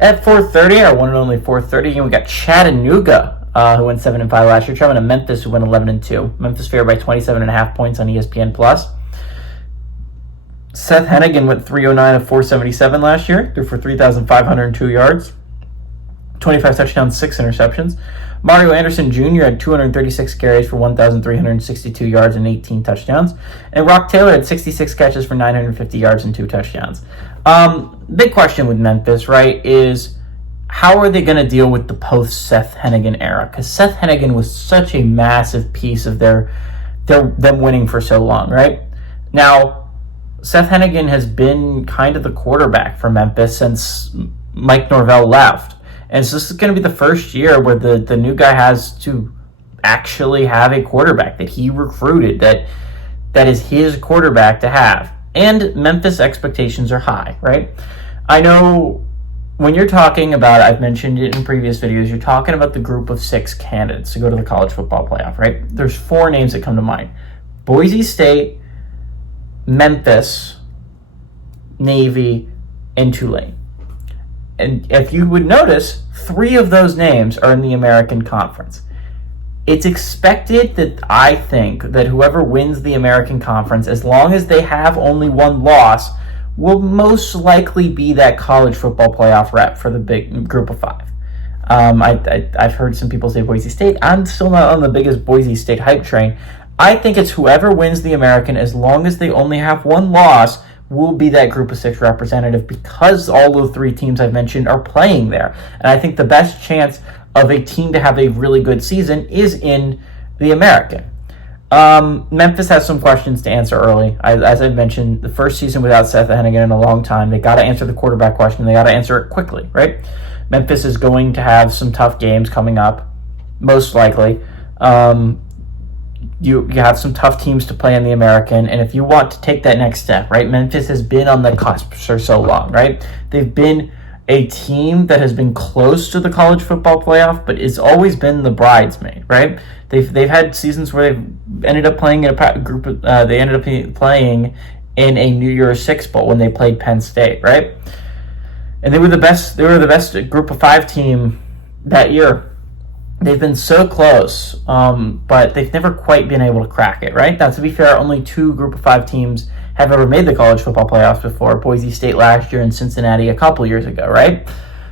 At 4:30, our one and only 4:30, and we got Chattanooga, who went 7-5 last year, traveling to Memphis, who went 11-2. Memphis favored by 27.5 points on ESPN Plus. Seth Hennigan went 309 of 477 last year, threw for 3,502 yards, 25 touchdowns, 6 interceptions. Mario Anderson Jr. had 236 carries for 1,362 yards and 18 touchdowns. And Rock Taylor had 66 catches for 950 yards and 2 touchdowns. Big question with Memphis, right, is how are they going to deal with the post-Seth Hennigan era? Because Seth Hennigan was such a massive piece of them winning for so long, right? Now, Seth Hennigan has been kind of the quarterback for Memphis since Mike Norvell left. And so this is going to be the first year where the new guy has to actually have a quarterback that he recruited, that is his quarterback to have. And Memphis expectations are high, right? I know when you're talking about, I've mentioned it in previous videos, you're talking about the group of 6 candidates to go to the college football playoff, right? There's 4 names that come to mind. Boise State, Memphis, Navy, and Tulane. And if you would notice, 3 of those names are in the American Conference. It's expected that I think that whoever wins the American Conference, as long as they have only 1 loss, will most likely be that college football playoff rep for the big group of 5. I've heard some people say Boise State. I'm still not on the biggest Boise State hype train. I think it's whoever wins the American, as long as they only have 1 loss, will be that group of 6 representative, because all the 3 teams I've mentioned are playing there. And I think the best chance of a team to have a really good season is in the American. Memphis has some questions to answer early. As I mentioned, the first season without Seth Hennigan in a long time, they got to answer the quarterback question. They got to answer it quickly, right? Memphis is going to have some tough games coming up, most likely. You have some tough teams to play in the American, and if you want to take that next step, right? Memphis has been on the cusp for so long, right? They've been a team that has been close to the college football playoff, but it's always been the bridesmaid, right? They've had seasons where they've ended up playing in a group. They ended up playing in a New Year's Six Bowl when they played Penn State, right? And they were the best. They were the best group of 5 team that year. They've been so close, but they've never quite been able to crack it, right? Now, to be fair, only 2 group of 5 teams have ever made the college football playoffs before. Boise State last year and Cincinnati a couple years ago, right?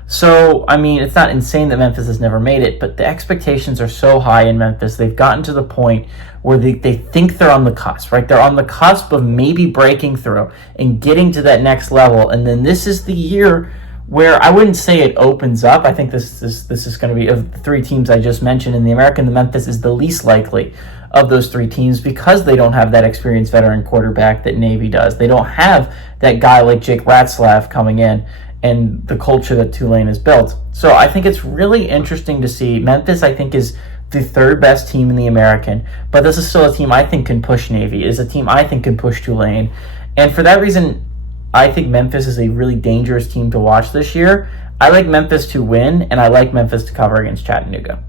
So, I mean, it's not insane that Memphis has never made it, but the expectations are so high in Memphis. They've gotten to the point where they think they're on the cusp, right? They're on the cusp of maybe breaking through and getting to that next level. And then this is the year where I wouldn't say it opens up. I think this is going to be, of the 3 teams I just mentioned in the American, the Memphis is the least likely of those 3 teams, because they don't have that experienced veteran quarterback that Navy does. They don't have that guy like Jake Ratzlaff coming in and the culture that Tulane has built. So I think it's really interesting to see. Memphis, I think, is the 3rd best team in the American, but this is still a team I think can push Navy, is a team I think can push Tulane. And for that reason, I think Memphis is a really dangerous team to watch this year. I like Memphis to win, and I like Memphis to cover against Chattanooga.